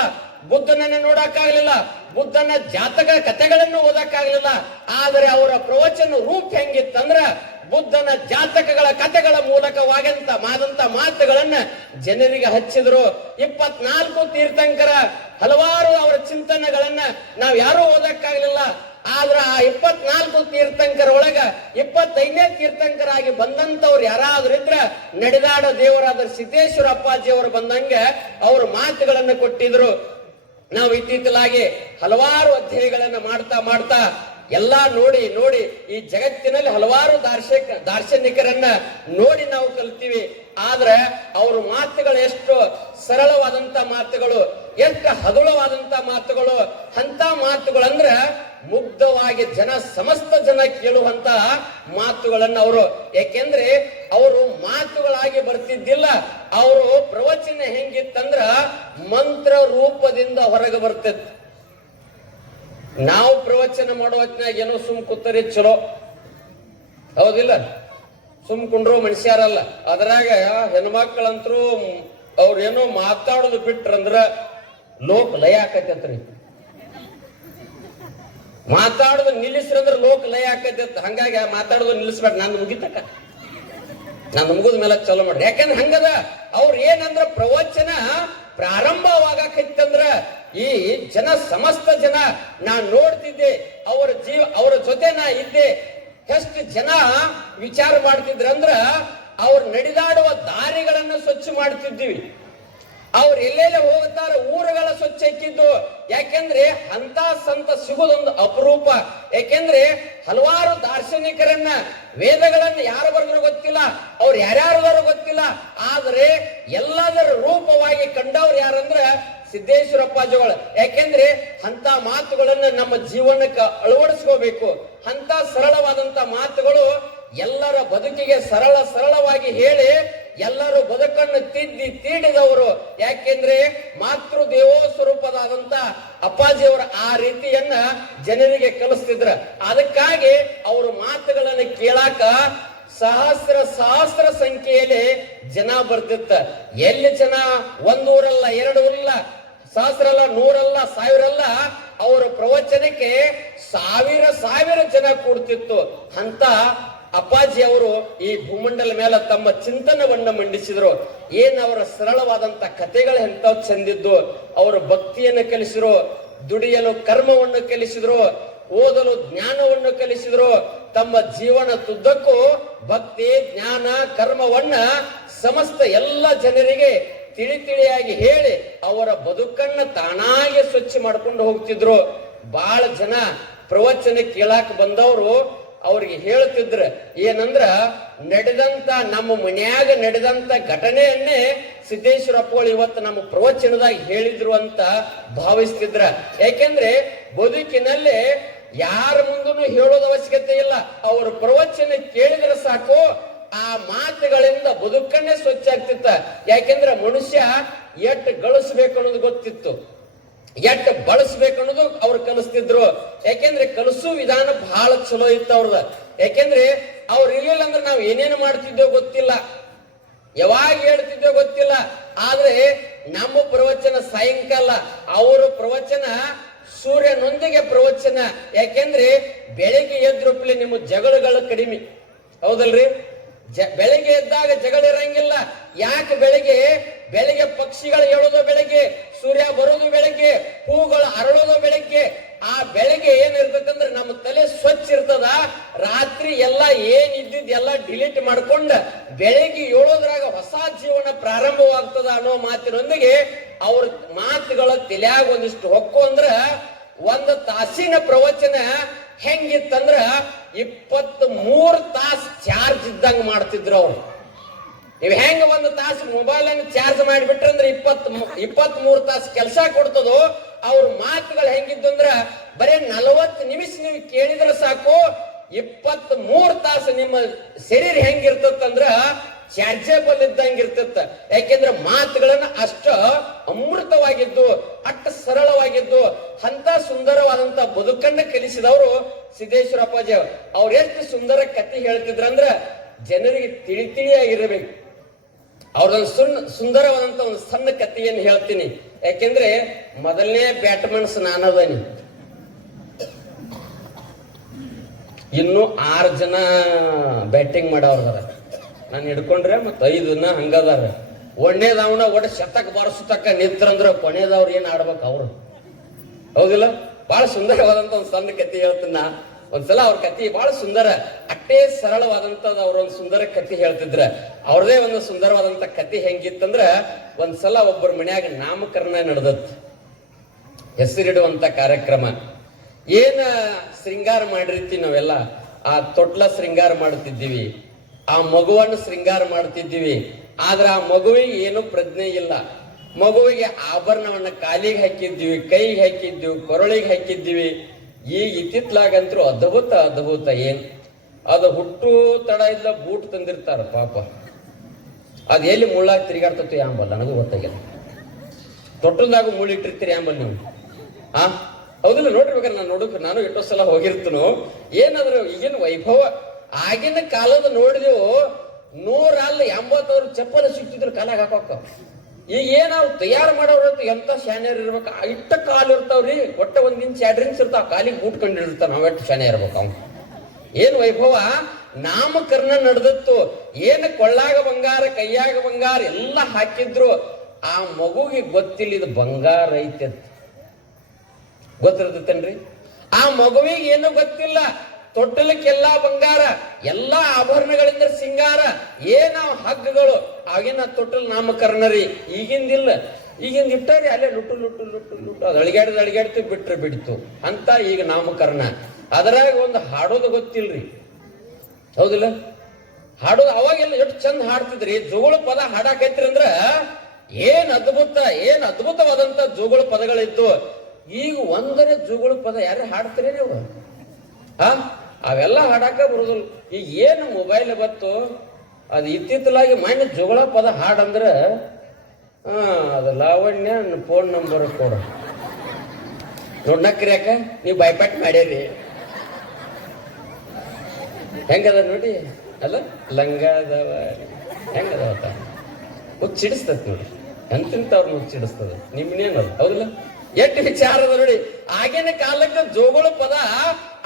ಬುದ್ಧನನ್ನು ನೋಡಕ್ಕಾಗ್ಲಿಲ್ಲ. ಬುದ್ಧನ ಜಾತಕ ಕಥೆಗಳನ್ನು ಓದಕ್ಕಾಗ್ಲಿಲ್ಲ. ಆದರೆ ಅವರ ಪ್ರವಚನ ರೂಪ ಹೆಂಗಿತ್ತಂದ್ರ ಬುದ್ಧನ ಜಾತಕಗಳ ಕಥೆಗಳ ಮೂಲಕವಾಗಂತ ಮಾದಂತ ಮಾತುಗಳನ್ನ ಜನರಿಗೆ ಹಚ್ಚಿದ್ರು. ಇಪ್ಪತ್ನಾಲ್ಕು ತೀರ್ಥಂಕರ ಹಲವಾರು ಅವರ ಚಿಂತನೆಗಳನ್ನ ನಾವ್ ಯಾರು ಓದಕ್ಕಾಗ್ಲಿಲ್ಲ. ಆದ್ರ ಆ ಇಪ್ಪತ್ನಾಲ್ಕು ತೀರ್ಥಂಕರ ಒಳಗ ಇಪ್ಪತ್ತೈದನೇ ತೀರ್ಥಂಕರಾಗಿ ಬಂದಂತವ್ರು ಯಾರಾದ್ರೂ ಇದ್ರ ನಡೆದಾಡ ದೇವರಾದ ಸಿದ್ದೇಶ್ವರ ಅಪ್ಪಾಜಿ ಅವರು ಬಂದಂಗೆ ಅವ್ರ ಮಾತುಗಳನ್ನು ಕೊಟ್ಟಿದ್ರು. ನಾವು ಇತ್ತಿತ್ತಲಾಗಿ ಹಲವಾರು ಅಧ್ಯಯನಗಳನ್ನ ಮಾಡ್ತಾ ಮಾಡ್ತಾ ಎಲ್ಲಾ ನೋಡಿ ನೋಡಿ ಈ ಜಗತ್ತಿನಲ್ಲಿ ಹಲವಾರು ದಾರ್ಶನಿಕ ದಾರ್ಶನಿಕರನ್ನ ನೋಡಿ ನಾವು ಕಲ್ತೀವಿ. ಆದ್ರೆ ಅವ್ರ ಮಾತುಗಳು ಎಷ್ಟು ಸರಳವಾದಂತ ಮಾತುಗಳು, ಎಷ್ಟು ಹಗುಳವಾದಂತ ಮಾತುಗಳು ಅಂತ ಮಾತುಗಳಂದ್ರ ಮುಗ್ಧವಾಗಿ ಜನ, ಸಮಸ್ತ ಜನ ಕೇಳುವಂತ ಮಾತುಗಳನ್ನು ಅವರು. ಯಾಕೆಂದ್ರೆ ಅವರು ಮಾತುಗಳಾಗಿ ಬರ್ತಿದ್ದಿಲ್ಲ. ಅವರು ಪ್ರವಚನ ಹೆಂಗಿತ್ತಂದ್ರ ಮಂತ್ರ ರೂಪದಿಂದ ಹೊರಗೆ ಬರ್ತಿತ್ತು ನಾವು ಪ್ರವಚನ ಮಾಡೋ ಹೊತ್ನ್ಯಾಗ ಏನೋ ಸುಮ್ ಕೂತರಿ ಚಲೋ. ಹೌದಿಲ್ಲ? ಸುಮ್ ಕುಂಡ್ರು ಮನುಷ್ಯರಲ್ಲ. ಅದ್ರಾಗ ಹೆಣ್ಮಕ್ಳಂತ್ರು ಅವ್ರೇನೋ ಮಾತಾಡೋದು ಬಿಟ್ರಂದ್ರ ಲೋಕ ಲಯ ಆಕೈತತ್ರಿ. ಮಾತಾಡೋದು ನಿಲ್ಲಿಸ್ರಂದ್ರೆ ಲೋಕ ಲಯ ಆಕೈತಿ ಹಂಗಾಗಿ ಮಾತಾಡೋದು ನಿಲ್ಲಿಸ್ಬೇಡ. ನಾನು ಮುಗಿತಕ್ಕ ನಾನು ಮುಗಿದ ಮೇಲೆ ಚಲೋ ಮಾಡ್ರಿ. ಯಾಕಂದ್ರೆ ಹಂಗದ? ಅವ್ರು ಏನಂದ್ರ ಪ್ರವಚನ ಪ್ರಾರಂಭವಾಗಕೈತಂದ್ರ ಈ ಜನ ಸಮಸ್ತ ಜನ ನಾ ನೋಡ್ತಿದ್ದೆ, ಅವರ ಜೀವ, ಅವರ ಜೊತೆ ನಾ ಇದ್ದೆ, ಎಷ್ಟು ಜನ ವಿಚಾರ ಮಾಡ್ತಿದ್ರಂದ್ರ ಅವ್ರು ನಡೆದಾಡುವ ದಾರಿಗಳನ್ನು ಸ್ವಚ್ಛ ಮಾಡ್ತಿದ್ದೀವಿ. ಅವ್ರು ಎಲ್ಲೆಲ್ಲ ಹೋಗುತ್ತಾರ ಊರುಗಳ ಸ್ವಚ್ಛ ಇಕ್ಕಿದ್ದು. ಯಾಕೆಂದ್ರೆ ಅಂತ ಸಂತ ಸಿಗೋದೊಂದು ಅಪರೂಪ. ಯಾಕೆಂದ್ರೆ ಹಲವಾರು ದಾರ್ಶನಿಕರನ್ನ, ವೇದಗಳನ್ನ ಯಾರು ಬರೆದ್ರು ಗೊತ್ತಿಲ್ಲ, ಅವ್ರು ಯಾರ್ಯಾರು ಗೊತ್ತಿಲ್ಲ. ಆದ್ರೆ ಎಲ್ಲದರ ರೂಪವಾಗಿ ಕಂಡವ್ರು ಯಾರಂದ್ರ ಸಿದ್ದೇಶ್ವರಪ್ಪಾಜಿಗಳು. ಯಾಕೆಂದ್ರೆ ಅಂತ ಮಾತುಗಳನ್ನ ನಮ್ಮ ಜೀವನಕ್ಕೆ ಅಳವಡಿಸ್ಕೋಬೇಕು. ಅಂತ ಸರಳವಾದಂತ ಮಾತುಗಳು ಎಲ್ಲರ ಬದುಕಿಗೆ ಸರಳ ಸರಳವಾಗಿ ಹೇಳಿ ಎಲ್ಲರೂ ಬದುಕನ್ನು ತಿದ್ದಿ ತೀಡಿದವರು. ಯಾಕೆಂದ್ರೆ ಮಾತೃ ದೇವೋ ಸ್ವರೂಪದಾದಂತ ಅಪ್ಪಾಜಿಯವರ ಆ ರೀತಿಯನ್ನ ಜನರಿಗೆ ಕಲಿಸ್ತಿದ್ರ. ಅದಕ್ಕಾಗಿ ಅವರು ಮಾತುಗಳನ್ನು ಕೇಳಾಕ ಸಹಸ್ರ ಸಹಸ್ರ ಸಂಖ್ಯೆಯಲ್ಲಿ ಜನ ಬರ್ತಿತ್ತ. ಎಲ್ಲಿ ಜನ? ಒಂದೂರಲ್ಲ ಎರಡು ಊರಲ್ಲ ಸಹಸ್ರ ಅಲ್ಲ ನೂರಲ್ಲ ಸಾವಿರ ಅಲ್ಲ ಅವರ ಪ್ರವಚನಕ್ಕೆ ಸಾವಿರ ಸಾವಿರ ಜನ ಕೂಡ್ತಿತ್ತು. ಅಂತ ಅಪ್ಪಾಜಿ ಅವರು ಈ ಭೂಮಂಡಲ ಮೇಲೆ ತಮ್ಮ ಚಿಂತನವನ್ನು ಮಂಡಿಸಿದ್ರು. ಏನ್ ಅವರ ಸರಳವಾದಂತ ಕಥೆಗಳು ಎಂತ ಚಂದಿದ್ದು ಅವರು ಭಕ್ತಿಯನ್ನು ಕಲಿಸಿದ್ರು, ದುಡಿಯಲು ಕರ್ಮವನ್ನು ಕಲಿಸಿದ್ರು, ಓದಲು ಜ್ಞಾನವನ್ನು ಕಲಿಸಿದ್ರು, ತಮ್ಮ ಜೀವನ ತುದ್ದಕ್ಕೂ ಭಕ್ತಿ, ಜ್ಞಾನ, ಕರ್ಮವನ್ನ ಸಮಸ್ತ ಎಲ್ಲ ಜನರಿಗೆ ತಿಳಿ ತಿಳಿಯಾಗಿ ಹೇಳಿ ಅವರ ಬದುಕನ್ನ ತಾನಾಗೆ ಸ್ವಚ್ಛ ಮಾಡ್ಕೊಂಡು ಹೋಗ್ತಿದ್ರು. ಬಹಳ ಜನ ಪ್ರವಚನ ಕೇಳಾಕ ಬಂದವರು ಅವ್ರಿಗೆ ಹೇಳ್ತಿದ್ರ, ಏನಂದ್ರ, ನಡೆದಂತ ನಮ್ಮ ಮನ್ಯಾಗ ನಡೆದಂತ ಘಟನೆಯನ್ನೇ ಸಿದ್ದೇಶ್ವರಪ್ಪಗಳು ಇವತ್ತು ನಮ್ಮ ಪ್ರವಚನದಾಗ ಹೇಳಿದ್ರು ಅಂತ ಭಾವಿಸ್ತಿದ್ರ. ಯಾಕೆಂದ್ರೆ ಬದುಕಿನಲ್ಲಿ ಯಾರ ಮುಂದೂ ಹೇಳೋದ ಅವಶ್ಯಕತೆ ಇಲ್ಲ. ಅವರು ಪ್ರವಚನ ಕೇಳಿದ್ರೆ ಸಾಕು, ಆ ಮಾತುಗಳಿಂದ ಬದುಕನ್ನೇ ಸ್ವಚ್ಛ ಆಗ್ತಿತ್ತ. ಯಾಕೆಂದ್ರೆ ಮನುಷ್ಯ ಎಟ್ ಗಳಿಸ್ಬೇಕು ಅನ್ನೋದು ಗೊತ್ತಿತ್ತು. ಎಟ್ಟು ಬಳಸ್ಬೇಕು ಅನ್ನೋದು ಅವ್ರು ಕಲಿಸ್ತಿದ್ರು. ಯಾಕೆಂದ್ರೆ ಕಲಸು ವಿಧಾನ ಬಹಳ ಚಲೋ ಇತ್ತು ಅವ್ರದ. ಯಾಕೆಂದ್ರೆ ಅವ್ರು ಇರ್ಲಿಲ್ಲ ಅಂದ್ರೆ ನಾವು ಏನೇನು ಮಾಡ್ತಿದ್ದೇವೆ ಗೊತ್ತಿಲ್ಲ. ಯಾವಾಗ ಹೇಳ್ತಿದ್ದೇವೆ ಗೊತ್ತಿಲ್ಲ. ಆದ್ರೆ ನಮ್ಮ ಪ್ರವಚನ ಸಾಯಂಕಾಲ. ಅವರ ಪ್ರವಚನ ಸೂರ್ಯನೊಂದಿಗೆ ಪ್ರವಚನ. ಯಾಕೆಂದ್ರೆ ಬೆಳಿಗ್ಗೆ ಎದ್ರೊಪ್ಲೆ ನಿಮ್ಮ ಜಗಳಗಳು ಕಡಿಮೆ. ಹೌದಲ್ರಿ? ಜ, ಬೆಳಿಗ್ಗೆ ಎದ್ದಾಗ ಜಗಳ ಇರಂಗಿಲ್ಲ ಯಾಕೆ ಬೆಳಿಗ್ಗೆ? ಬೆಳಿಗ್ಗೆ ಪಕ್ಷಿಗಳು ಹೇಳೋದು ಬೆಳಿಗ್ಗೆ, ಸೂರ್ಯ ಬರೋದು ಬೆಳಿಗ್ಗೆ, ಹೂಗಳು ಅರಳೋದು ಬೆಳಿಗ್ಗೆ. ಆ ಬೆಳಿಗ್ಗೆ ಏನಿರ್ತದಂದ್ರೆ ನಮ್ಮ ತಲೆ ಸ್ವಚ್ಛ ಇರ್ತದ. ರಾತ್ರಿ ಎಲ್ಲ ಏನ್ ಇದ್ದಿದ್ದೆಲ್ಲ ಡಿಲೀಟ್ ಮಾಡ್ಕೊಂಡ ಬೆಳಿಗ್ಗೆ ಏಳೋದ್ರಾಗ ಹೊಸ ಜೀವನ ಪ್ರಾರಂಭವಾಗ್ತದ ಅನ್ನೋ ಮಾತಿನೊಂದಿಗೆ ಅವ್ರ ಮಾತುಗಳ ತಲೆಯಾಗ ಒಂದಿಷ್ಟು ಹೊಕ್ಕು ಅಂದ್ರ ಒಂದು ತಾಸಿನ ಪ್ರವಚನ ಹೆಂಗಿತ್ತಂದ್ರ ಇಪ್ಪತ್ತ್ ಮೂರ್ ತಾಸ್ ಚಾರ್ಜ್ ಇದ್ದಂಗ ಮಾಡ್ತಿದ್ರು ಅವ್ರು. ನೀವ್ ಹೆಂಗ ಒಂದು ತಾಸು ಮೊಬೈಲ್ ಅನ್ನು ಚಾರ್ಜ್ ಮಾಡಿಬಿಟ್ರಂದ್ರೆ ಇಪ್ಪತ್ ಇಪ್ಪತ್ತ್ ಮೂರು ತಾಸು ಕೆಲಸ ಕೊಡ್ತದೋ ಅವ್ರ ಮಾತುಗಳು ಹೆಂಗಿದ್ದು ಅಂದ್ರ ಬರೀ ನಲವತ್ತು ನಿಮಿಷ ನೀವು ಕೇಳಿದ್ರೆ ಸಾಕು ಇಪ್ಪತ್ತ್ ಮೂರ್ ತಾಸು ನಿಮ್ಮ ಶರೀರ ಹೆಂಗಿರ್ತದಂದ್ರ ಚಾರ್ಜೇಬಲ್ ಇದ್ದಂಗೆ ಇರ್ತಿತ್ತ ಯಾಕೆಂದ್ರೆ ಮಾತುಗಳನ್ನ ಅಷ್ಟ ಅಮೃತವಾಗಿದ್ದು ಅಟ್ಟ ಸರಳವಾಗಿದ್ದು ಅಂತ ಸುಂದರವಾದಂತ ಬದುಕನ್ನ ಕಲಿಸಿದವರು ಸಿದ್ದೇಶ್ವರ ಅಪ್ಪಾಜಿ ಅವ್ರು. ಎಷ್ಟು ಸುಂದರ ಕಥೆ ಹೇಳ್ತಿದ್ರಂದ್ರ ಜನರಿಗೆ ತಿಳಿ ತಿಳಿಯಾಗಿರ್ಬೇಕು ಅವ್ರದೊಂದು ಸುನ್ ಸುಂದರವಾದಂತ ಒಂದು ಸಣ್ಣ ಕಥೆಯನ್ನು ಹೇಳ್ತೀನಿ. ಯಾಕೆಂದ್ರೆ ಮೊದಲನೇ ಬ್ಯಾಟ್ಮನ್ಸ್ ನಾನದನಿ ಇನ್ನು. ಆರು ಜನ ಬ್ಯಾಟಿಂಗ್ ಮಾಡವ್ರದಾರ ನಾನು ಹಿಡ್ಕೊಂಡ್ರೆ ಮತ್ತೆ ಐದು ಜನ ಹಂಗದಾರ. ಒಣ್ಣೇದವನ ಒಟ್ಟು ಶತಕ ಬಾರಿಸತಕ್ಕ ನಿಂತ್ರಂದ್ರೆ ಕೊನೆದವ್ರು ಏನು ಆಡ್ಬೇಕು ಅವ್ರು? ಹೌದಿಲ್ಲ? ಬಹಳ ಸುಂದರವಾದಂತ ಒಂದು ಸಣ್ಣ ಕಥೆ ಹೇಳ್ತೀನಿ ಒಂದ್ಸಲ ಅವ್ರ ಕಥೆ ಬಹಳ ಸುಂದರ, ಅಷ್ಟೇ ಸರಳವಾದಂತ ಅವ್ರ ಒಂದು ಸುಂದರ ಕಥೆ ಹೇಳ್ತಿದ್ರ. ಅವ್ರದೇ ಒಂದು ಸುಂದರವಾದಂತ ಕಥೆ ಹೆಂಗಿತ್ತಂದ್ರ ಒಂದ್ಸಲ ಒಬ್ಬರ ಮನ್ಯಾಗ ನಾಮಕರಣ ನಡೆದತ್. ಹೆಸರಿಡುವಂತ ಕಾರ್ಯಕ್ರಮ. ಏನ ಶೃಂಗಾರ ಮಾಡಿರ್ತೀವಿ ನಾವೆಲ್ಲ, ಆ ತೊಟ್ಲ ಶೃಂಗಾರ ಮಾಡ್ತಿದ್ದೀವಿ. ಆ ಮಗುವನ್ನು ಶೃಂಗಾರ ಮಾಡ್ತಿದ್ದೀವಿ ಆದ್ರೆ ಆ ಮಗುವಿಗೆ ಏನು ಪ್ರಜ್ಞೆ ಇಲ್ಲ. ಮಗುವಿಗೆ ಆಭರಣವನ್ನ ಕಾಲಿಗೆ ಹಾಕಿದ್ದೀವಿ, ಕೈಗೆ ಹಾಕಿದ್ದೀವಿ, ಕೊರಳಿಗೆ ಹಾಕಿದ್ದೀವಿ. ಈಗ ಇತ್ತಿತ್ಲಾಗಂತೂ ಅದ್ಭುತ ಅದ್ಭುತ ಏನು? ಅದು ಹುಟ್ಟು ತಡ ಇಲ್ಲ, ಬೂಟ್ ತಂದಿರ್ತಾರ ಪಾಪ. ಅದು ಎಲ್ಲಿ ಮುಳ್ಳಾಗಿ ತಿರುಗಾಡ್ತತಿ ಅಂಬಲ್ಲ ನನಗೂ ಗೊತ್ತಾಗಿಲ್ಲ. ತೊಟ್ಟಲ್ದಾಗ ಮುಳ್ಳಿಟ್ಟಿರ್ತೀರಿ ಅಂಬಲ್ ನೀವು? ಆ? ಹೌದಿಲ್ಲ ನೋಡಿರ್ಬೇಕಾರೆ ನಾನು ನೋಡಕ್ ನಾನು ಎಷ್ಟೋ ಸಲ ಹೋಗಿರ್ತನು. ಏನಾದ್ರು ಈಗಿನ ವೈಭವ ಆಗಿನ ಕಾಲದ ನೋಡಿದೆವು ನೂರಲ್ಲ ಎಂಬತ್ತವ್ರು ಚಪ್ಪಲ ಸಿಕ್ತಿದ್ರು ಕಾಲಾಗ ಹಾಕೋಕ. ಈಗ ಏನಾವ್ ತಯಾರು ಮಾಡೋರು ಎಂತ ಶಾನ್ಯರ್ ಇರ್ಬೇಕು? ಇಟ್ಟ ಕಾಲು ಇರ್ತಾವ್ರಿ ಒಟ್ಟ ಒಂದ್ ಇಂಚ್, ಎರಡ್ ಇಂಚ್ ಇರ್ತಾವ. ಕಾಲಿಗೆ ಬೂಟ್ ಇರ್ತಾವ ನಾವ್ ಎಷ್ಟು ಶಾನೆ ಇರ್ಬೇಕು ಅವ್ನು. ಏನ್ ವೈಭವ? ನಾಮಕರ್ಣ ನಡೆದತ್ತು. ಏನ್ ಕೊಳ್ಳಾಗ ಬಂಗಾರ, ಕೈಯಾಗ ಬಂಗಾರ ಎಲ್ಲ ಹಾಕಿದ್ರು. ಆ ಮಗುಗೆ ಗೊತ್ತಿಲ್ಲ ಇದು ಬಂಗಾರ ಐತೆ ಅಂತ. ಆ ಮಗುವಿಗೆ ಏನು ಗೊತ್ತಿಲ್ಲ? ತೊಟ್ಟಲಕ್ಕೆಲ್ಲಾ ಬಂಗಾರ, ಎಲ್ಲಾ ಆಭರಣಗಳಿಂದ ಸಿಂಗಾರ ಏನ ಹಗ್ಗಗಳು. ಆಗಿನ ತೊಟ್ಟಲ್ ನಾಮಕರಣ ರೀ, ಈಗಿಂದಿಲ್ಲ. ಈಗಿಂದ ಇಟ್ಟಾರಿ ಅಲ್ಲೇ ಲುಟ್ಟು ಲುಟ್ಟು ಲುಟ್ಟು ಲುಟ್ಟು. ಅದು ಅಳಿಗಾಡಿದ ಅಳಿಗಾಡ್ತು ಬಿಟ್ಟರೆ ಬಿಡ್ತು. ಅಂತ ಈಗ ನಾಮಕರಣ. ಅದರಾಗ ಒಂದು ಹಾಡೋದು ಗೊತ್ತಿಲ್ರಿ. ಹೌದಿಲ್ಲ? ಹಾಡೋದು ಅವಾಗೆಲ್ಲ ಎಷ್ಟು ಚಂದ ಹಾಡ್ತಿದ್ರಿ. ಜೋಗಳ ಪದ ಹಾಡಾಕೈತ್ರಿ ಅಂದ್ರ ಏನ್ ಅದ್ಭುತ, ಏನ್ ಅದ್ಭುತವಾದಂತ ಜೋಗಳ ಪದಗಳಿತ್ತು ಈಗ ಒಂದರ ಜೋಗಳ ಪದ ಯಾರು ಹಾಡ್ತೀರಿ ನೀವು? ಆ ಅವೆಲ್ಲ ಹಾಡಾಕ ಬರುದಿಲ್ಲ. ಈಗ ಏನು ಮೊಬೈಲ್ ಬತ್ತು ಅದು ಇತ್ತಿತ್ತಲಾಗಿ ಮಣ್ಣ ಜೋಗಳ ಪದ ಹಾಡಂದ್ರೆ ಅದು ಲಾವಣ್ಯ ಫೋನ್ ನಂಬರ್ ಕೊಡು. ನೋಡ್ನಕ್ರಿ ಯಾಕ? ನೀವು ಬೈಪಾಟ್ ಮಾಡ್ಯಾರಿ ಹೆಂಗದ ನೋಡಿ? ಅಲ್ಲ ಲಂಗ ಅದಾವ ಹೆಂಗದಾವ ತ? ಹುಚ್ಚಿಡಿಸ್ತದ ನೋಡಿ ಎಂತಿಂತವ್ರು ಹುಚ್ಚಿಡಿಸ್ತದ ನಿಮ್ನೇನಲ್ಲ ಹೌದಿಲ್ಲ? ಎಟ್ಟು ವಿಚಾರ ಅದ ನೋಡಿ. ಆಗಿನ ಕಾಲಕ್ಕೆ ಜೋಗಳ ಪದ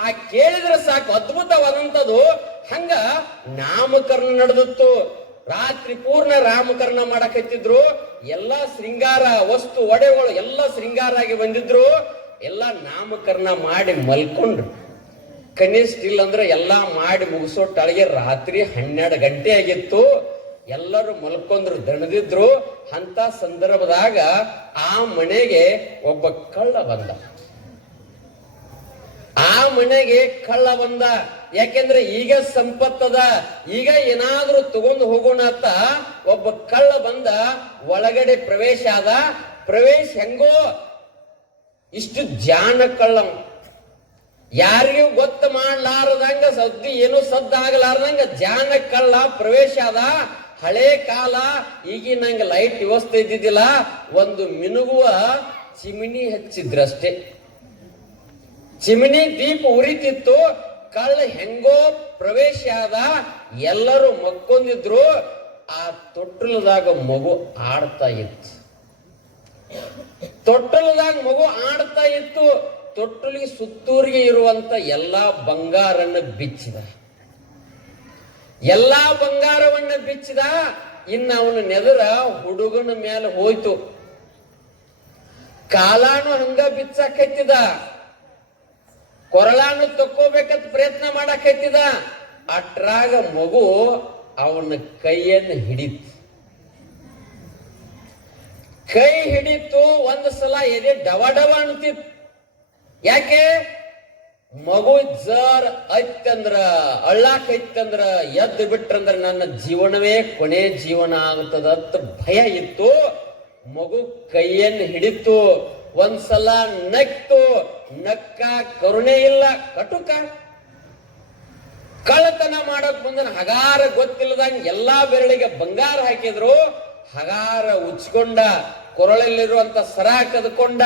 ಆ ಕೇಳಿದ್ರೆ ಸಾಕು ಅದ್ಭುತವಾದಂಥದ್ದು. ಹಂಗ ನಾಮಕರಣ ನಡೆದಿತ್ತು. ರಾತ್ರಿ ಪೂರ್ಣ ರಾಮಕರ್ಣ ಮಾಡಕತ್ತಿದ್ರು. ಎಲ್ಲಾ ಶೃಂಗಾರ ವಸ್ತು ಒಡೆಗಳು ಎಲ್ಲ ಶೃಂಗಾರ ಆಗಿ ಬಂದಿದ್ರು. ಎಲ್ಲಾ ನಾಮಕರಣ ಮಾಡಿ ಮಲ್ಕೊಂಡ್ರು. ಕನಿಷ್ಠ ಇಲ್ಲ ಅಂದ್ರೆ ಎಲ್ಲಾ ಮಾಡಿ ಮುಗಿಸೋ ಟಳಿಗೆ ರಾತ್ರಿ ಹನ್ನೆರಡು ಗಂಟೆ ಆಗಿತ್ತು. ಎಲ್ಲರೂ ಮಲ್ಕೊಂಡ್ರು, ದಣದಿದ್ರು. ಅಂತ ಸಂದರ್ಭದಾಗ ಆ ಮನೆಗೆ ಒಬ್ಬ ಕಳ್ಳ ಬಂದ. ಆ ಮನೆಗೆ ಕಳ್ಳ ಬಂದ. ಯಾಕೆಂದ್ರೆ ಈಗ ಸಂಪತ್ತದ, ಈಗ ಏನಾದ್ರೂ ತಗೊಂಡು ಹೋಗೋಣ ಅಂತ ಒಬ್ಬ ಕಳ್ಳ ಬಂದ, ಒಳಗಡೆ ಪ್ರವೇಶ ಆದ. ಪ್ರವೇಶ ಹೆಂಗೋ? ಇಷ್ಟು ಜಾಣ ಕಳ್ಳ. ಯಾರಿಗೂ ಗೊತ್ತ ಮಾಡ್ಲಾರದಂಗ, ಸದ್ದಿ ಏನು ಸದ್ದ ಆಗಲಾರ್ದಂಗ ಜಾನ ಕಳ್ಳ ಪ್ರವೇಶ ಆದ. ಹಳೆ ಕಾಲ, ಈಗಿನ ನಂಗೆ ಲೈಟ್ ವ್ಯವಸ್ಥೆ ಇದ್ದಿದ್ದಿಲ್ಲ. ಒಂದು ಮಿನುಗುವ ಚಿಮಿನಿ ಹಚ್ಚಿದ್ರಷ್ಟೇ. ಚಿಮಿನಿ ದೀಪ ಉರಿತಿತ್ತು, ಕಳ್ಳ ಹೆಂಗೋ ಪ್ರವೇಶ ಆದ, ಎಲ್ಲರೂ ಮಕ್ಕೊಂದಿದ್ರು ಆ ತೊಟ್ಟಲದಾಗ ಮಗು ಆಡ್ತಾ ಇತ್ತು. ತೊಟ್ಟಲದಾಗ ಮಗು ಆಡ್ತಾ ಇತ್ತು, ತೊಟ್ಟಲಿಗೆ ಸುತ್ತೂರಿಗೆ ಇರುವಂತ ಎಲ್ಲಾ ಬಂಗಾರನ್ನ ಬಿಚ್ಚಿದ. ಎಲ್ಲಾ ಬಂಗಾರವನ್ನ ಬಿಚ್ಚಿದ, ಇನ್ನು ಅವನ ನೆದರ ಹುಡುಗನ ಮೇಲೆ ಹೋಯ್ತು. ಕಾಲಾನು ಹಂಗ ಬಿಚ್ಚಾಕೈತಿದ ಕೊರಳಾನು ತಕ್ಕೋಬೇಕಂತ ಪ್ರಯತ್ನ ಮಾಡಕೈತಿದ. ಅಟ್ರಾಗ ಮಗು ಅವನ ಕೈಯನ್ನು ಹಿಡಿತು. ಕೈ ಹಿಡಿತು, ಒಂದು ಸಲ ಎದೆ ಡವ ಡವ ಅನ್ತಿತ್ತು ಯಾಕೆ? ಮಗು ಜರ್ ಐತಂದ್ರ, ಅಳ್ಳಾಕೈತಂದ್ರ, ಎದ್ದು ಬಿಟ್ರಂದ್ರ ನನ್ನ ಜೀವನವೇ ಕೊನೆ ಜೀವನ ಆಗ್ತದ ಭಯ ಇತ್ತು. ಮಗು ಕೈಯನ್ನು ಹಿಡಿತು, ಒಂದ್ಸಲ ನಕ್ತು ನಕ್ಕ ಕರುಣೆ ಇಲ್ಲ, ಕಟುಕ. ಕಳ್ಳತನ ಮಾಡಕ್ ಬಂದನ ಹಗಾರ ಗೊತ್ತಿಲ್ಲದಂಗ ಎಲ್ಲಾ ಬೆರಳಿಗೆ ಬಂಗಾರ ಹಾಕಿದ್ರು. ಹಗಾರ ಉಚ್ಕೊಂಡ, ಕೊರಳಲ್ಲಿರುವಂತ ಸರ ಕದ್ಕೊಂಡ,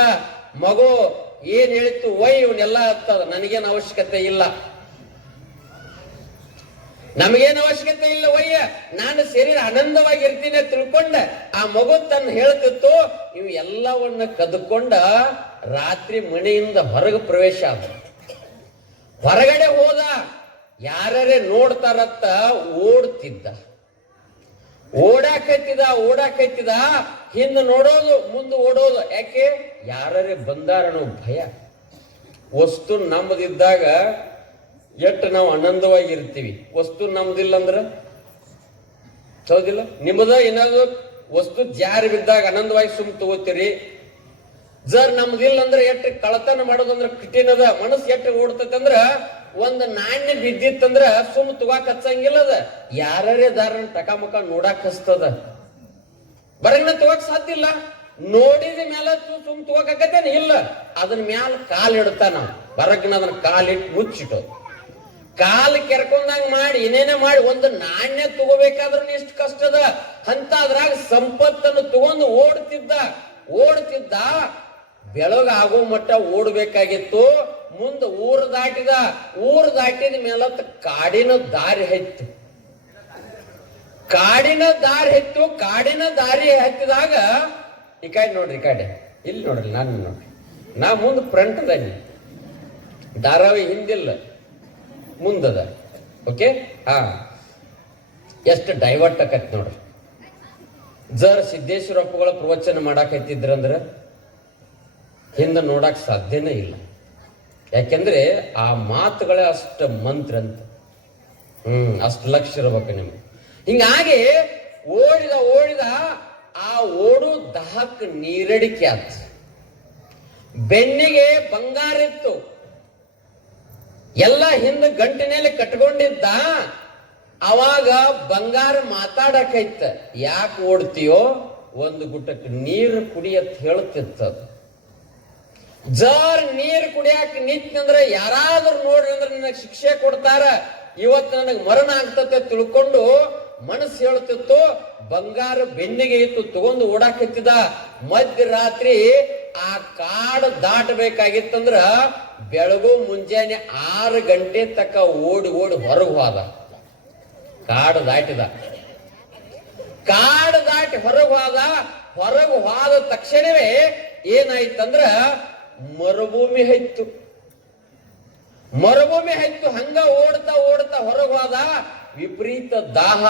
ಮಗು ಏನ್ ಹೇಳಿತ್ತು, ವೈ, ಇವನ್ನೆಲ್ಲ ಹತ್ತದ ನನಗೇನು ಅವಶ್ಯಕತೆ ಇಲ್ಲ. ನಮಗೇನು ಅವಶ್ಯಕತೆ ಇಲ್ಲ ನಾನು ಶರೀರ ಆನಂದವಾಗಿರ್ತೀನಿ ತಿಳ್ಕೊಂಡ. ಆ ಮಗು ತನ್ನ ಹೇಳ್ತಿತ್ತು, ಇವು ಎಲ್ಲವನ್ನ ಕದ್ಕೊಂಡ ರಾತ್ರಿ ಮನೆಯಿಂದ ಹೊರಗೆ ಪ್ರವೇಶ ಆದ. ಹೊರಗಡೆ ಹೋದ ಯಾರೇ ನೋಡ್ತಾರತ್ತ ಓಡ್ತಿದ್ದ. ಓಡಾಕತ್ತಿದ ಓಡಾಕತ್ತಿದ, ಹಿಂದೆ ನೋಡೋದು, ಮುಂದೆ ಓಡೋದು. ಯಾಕೆ? ಯಾರೇ ಬಂದಾರನೋ ಭಯ. ವಸ್ತು ನಮ್ಮದಿದ್ದಾಗ ಎಷ್ಟು ನಾವು ಆನಂದವಾಗಿರ್ತೀವಿ. ವಸ್ತು ನಮ್ದಿಲ್ಲ ಅಂದ್ರ ಹೌದಿಲ್ಲ? ನಿಮ್ಮದ ಏನಾದ್ರು ವಸ್ತು ಜಾರಿ ಬಿದ್ದಾಗ ಆನಂದವಾಗಿ ಸುಮ್ ತಗೋತೀರಿ. ಜರ್ ನಮ್ದಿಲ್ಲ ಅಂದ್ರೆ ಎಷ್ಟು ಕಳತನ ಮಾಡೋದಂದ್ರೆ ಕಿಟಿನದ ಮನಸ್ಸು ಎಷ್ಟು ಓಡ್ತೈತೆ ಅಂದ್ರ ಒಂದ್ ನಾಣ್ಯ ಬಿದ್ದಿತ್ತಂದ್ರ ಸುಮ್ ತಗೋಕ್ ಹಚ್ಚಂಗಿಲ್ಲ ಅದ. ಯಾರೇ ದಾರನ ಟಕಾಮಕ ನೋಡಾಕ್ ಹಸ್ತದ ಬರಗಿನ ತಗೋಕ್ ಸಾಧ್ಯ ಇಲ್ಲ. ನೋಡಿದ ಮೇಲೆ ಸುಮ್ ತಗೋಕತ್ತೇನೆ ಇಲ್ಲ. ಅದನ್ನ ಮ್ಯಾಲ ಕಾಲ್ ಇಡ್ತಾನ. ಬರಗ್ನ ಅದನ್ನ ಕಾಲಿಟ್ಟು ಮುಚ್ಚಿಟ್ಟು. ಕಾಲ್ ಕೆರ್ಕೊಂಡಂಗ್ ಮಾಡಿ, ಏನೇನೇ ಮಾಡಿ, ಒಂದು ನಾಣ್ಯ ತಗೋಬೇಕಾದ್ರೂ ಎಷ್ಟು ಕಷ್ಟದ. ಅಂತ ಅದ್ರಾಗ ಸಂಪತ್ತನ್ನು ತಗೊಂಡು ಓಡ್ತಿದ್ದ. ಓಡ್ತಿದ್ದ, ಬೆಳಗ ಆಗೋ ಮಟ್ಟ ಓಡ್ಬೇಕಾಗಿತ್ತು. ಮುಂದೆ ಊರು ದಾಟಿದ. ಊರು ದಾಟಿದ ಮೇಲತ್ತ ಕಾಡಿನ ದಾರಿ ಹತ್ತು. ಕಾಡಿನ ದಾರಿ ಹತ್ತು. ಕಾಡಿನ ದಾರಿ ಹತ್ತಿದಾಗ, ಈ ಕಡೆ ನೋಡ್ರಿ ಕಾಡೆ ಕಡೆ. ಇಲ್ಲಿ ನೋಡ್ರಿ ನಾನು ನೋಡ್ರಿ. ನಾ ಮುಂದೆ ಫ್ರಂಟ್ ದಾರಾವಿ ಧಾರಾವಾಹಿ ಹಿಂದಿಲ್ಲ. ಮುಂದದ. ಓಕೆ ಹಾ. ಎಷ್ಟು ಡೈವರ್ಟ್ ಆಕತ್ ನೋಡ್ರಿ. ಜರ್ ಸಿದ್ದೇಶ್ವರ ಅಪ್ಪಗಳ ಪ್ರವಚನ ಮಾಡಾಕತ್ತಿದ್ರಂದ್ರ ಹಿಂದೆ ನೋಡಕ್ ಸಾಧ್ಯನೇ ಇಲ್ಲ. ಯಾಕೆಂದ್ರೆ ಆ ಮಾತುಗಳೇ ಅಷ್ಟು ಮಂತ್ರ ಅಂತ. ಹ್ಮ್, ಅಷ್ಟು ಲಕ್ಷ ಇರ್ಬೇಕು ನಿಮ್ಗೆ. ಹಿಂಗಾಗಿ ಓಡಿದ ಓಡಿದ ಆ ಓಡು ದಹಕ್ ನೀರಡಿಕೆ ಆತ. ಬೆನ್ನಿಗೆ ಬಂಗಾರ ಇತ್ತು. ಎಲ್ಲ ಹಿಂದ ಗಂಟಿನಲ್ಲಿ ಕಟ್ಕೊಂಡಿದ್ದ, ಅವಾಗ ಬಂಗಾರ ಮಾತಾಡಕೈತ. ಯಾಕೆ ಓಡ್ತೀಯೋ? ಒಂದು ಗುಟ್ಟಕ್ಕೆ ನೀರು ಕುಡಿಯತ್ ಹೇಳ್ತಿತ್ತದು ಜರ್ ನೀರು ಕುಡಿಯಾಕ ನಿಂತಂದ್ರೆ ಯಾರಾದ್ರೂ ನೋಡ್ರಿ ಅಂದ್ರೆ ನನಗೆ ಶಿಕ್ಷೆ ಕೊಡ್ತಾರ. ಇವತ್ತು ನನಗೆ ಮರಣ ಆಗ್ತತೆ ತಿಳ್ಕೊಂಡು ಮನಸ್ಸು ಹೇಳ್ತಿತ್ತು, ಬಂಗಾರ ಬೆನ್ನಿಗೆ ಇತ್ತು, ತಗೊಂಡು ಓಡಾಕತ್ತಿದ. ಮಧ್ಯರಾತ್ರಿ ಆ ಕಾಡು ದಾಟಬೇಕಾಗಿತ್ತಂದ್ರ ಬೆಳಗು ಮುಂಜಾನೆ ಆರು ಗಂಟೆ ತಕ್ಕ ಓಡಿ ಓಡಿ ಹೊರಗೆ ಹೋದ. ಕಾಡು ದಾಟಿದ. ಕಾಡು ದಾಟಿ ಹೊರಗೆ ಹೋದ. ಹೊರಗೆ ಹೋದ ತಕ್ಷಣವೇ ಏನಾಯ್ತಂದ್ರ ಮರುಭೂಮಿ ಹೈತು ಮರುಭೂಮಿ ಹೈತು ಹಂಗ ಓಡ್ತಾ ಓಡ್ತಾ ಹೊರಗೆ ಹೋದ. ವಿಪರೀತ ದಾಹ,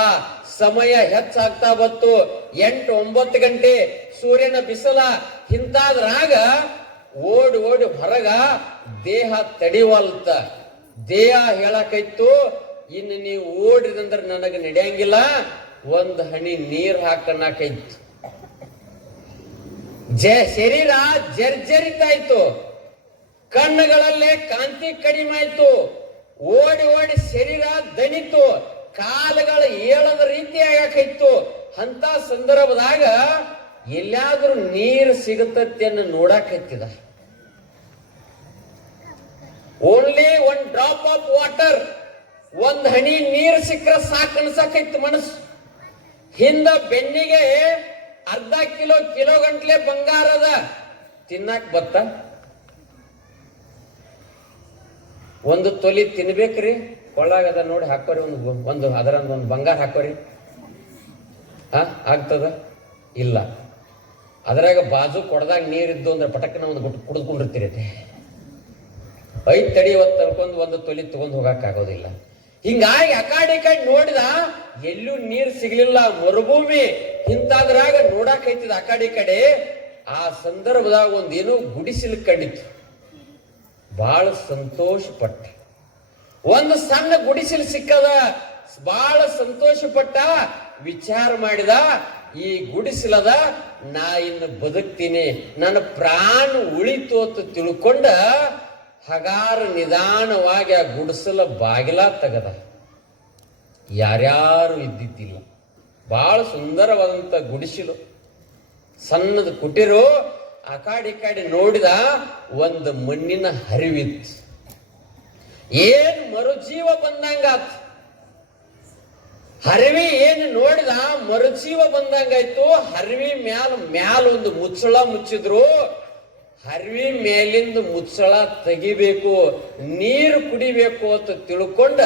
ಸಮಯ ಹೆಚ್ಚಾಗ್ತಾ ಬಂತು. ಎಂಟು ಒಂಬತ್ತು ಗಂಟೆ, ಸೂರ್ಯನ ಬಿಸಿಲ ಇಂತಾದ್ರಾಗ ಓಡಿ ಓಡಿ ಹೊರಗ ದೇಹ ತಡಿವಲ್ತ. ದೇಹ ಹೇಳಕೈತು, ಇನ್ನು ನೀವು ಓಡಿದಂದ್ರೆ ನನಗೆ ನಡೆಯಂಗಿಲ್ಲ. ಒಂದು ಹನಿ ನೀರ್ ಹಾಕಣಕೈತು ಜ ಶರೀರ ಜರ್ಜರಿತಾಯ್ತು. ಕಣ್ಣುಗಳಲ್ಲೇ ಕಾಂತಿ ಕಡಿಮೆ ಆಯ್ತು ಓಡಿ ಓಡಿ ಶರೀರ ದಣಿತು. ಕಾಲುಗಳು ಏಳದ ರೀತಿ ಆಗಕೈತು. ಅಂತ ಸಂದರ್ಭದಾಗ ಎಲ್ಲಾದ್ರೂ ನೀರು ಸಿಗುತ್ತೆ ಅನ್ನೋ ನೋಡಾಕತ್ತಿದ only one drop of water ಒಂದ್ ಹನಿ ನೀರು ಸಿಕ್ಕರೆ ಸಾಕು ಅನ್ಸಕೈತು ಮನಸ್ಸು. ಹಿಂದ ಬೆನ್ನಿಗೆ ಅರ್ಧ ಕಿಲೋ ಕಿಲೋ ಗಂಟ್ಲೆ ಬಂಗಾರದ ತಿನ್ನಾಕ್ ಬತ್ತ? ಒಂದು ತೊಲಿ ತಿನ್ಬೇಕ್ರಿ ಕೊಳ್ಳಾಗದ ನೋಡಿ ಹಾಕೋರಿ ಒಂದು ಒಂದು ಅದರ ಒಂದು ಬಂಗಾರ ಹಾಕೋರಿ ಹಾ, ಆಗ್ತದ? ಇಲ್ಲ. ಅದ್ರಾಗ ಬಾಜು ಕೊಡದಾಗ ನೀರಿದ್ದು ಅಂದ್ರೆ ಪಟಕನ ಒಂದು ಗುಟ್ಟು ಕುಡಿದ್ಕೊಂಡಿರ್ತೀರಿ ಐದು ತಡಿ ಇವತ್ತು ಅನ್ಕೊಂಡ್ ಒಂದು ತೊಲಿ ತಗೊಂಡು ಹೋಗಕ್ಕಾಗೋದಿಲ್ಲ ಹಿಂಗಾಗಿ ಆ ಕಡೆ ನೋಡಿದ ಎಲ್ಲೂ ನೀರು ಸಿಗ್ಲಿಲ್ಲ ಮರುಭೂಮಿ. ಇಂತಾದ್ರಾಗ ನೋಡಕ್ ಐತಿದ ಆ ಕಡೆ. ಆ ಸಂದರ್ಭದಾಗ ಒಂದೇನೋ ಗುಡಿಸಿಲ್ ಕಂಡಿತ್ತು ಬಹಳ ಸಂತೋಷ ಪಟ್ಟ ಒಂದು ಸಣ್ಣ ಗುಡಿಸಿಲ್ ಸಿಕ್ಕದ. ಬಹಳ ಸಂತೋಷ ಪಟ್ಟ ವಿಚಾರ ಮಾಡಿದ. ಈ ಗುಡಿಸಿಲದ ನಾ ಇನ್ನು ಬದುಕ್ತೀನಿ. ನನ್ನ ಪ್ರಾಣ ಉಳಿತು ಅಂತ ತಿಳ್ಕೊಂಡ ಹಗಾರ ನಿಧಾನವಾಗಿ ಆ ಗುಡಿಸಲ ಬಾಗಿಲ ತೆಗದ. ಯಾರ್ಯಾರು ಇದ್ದಿದ್ದಿಲ್ಲ. ಬಹಳ ಸುಂದರವಾದಂತ ಗುಡಿಸಿಲು. ಸಣ್ಣದ ಕುಟಿರು ಆ ಕಾಡಿ ಕಾಡಿ ನೋಡಿದ ಒಂದು ಮಣ್ಣಿನ ಹರಿವಿತ್ತು. ಏನು ಮರುಜೀವ ಬಂದಂಗಾತ್. ಹರಿವಿ ಏನು ನೋಡಿದ ಮರುಜೀವ ಬಂದಂಗಾಯ್ತು. ಹರಿವಿ ಮ್ಯಾಲ ಮ್ಯಾಲ ಒಂದು ಮುಚ್ಚಳ ಮುಚ್ಚಿದ್ರು. ಹರಿವಿ ಮೇಲಿಂದ ಮುಚ್ಚಳ ತೆಗಿಬೇಕು, ನೀರು ಕುಡಿಬೇಕು ಅಂತ ತಿಳ್ಕೊಂಡ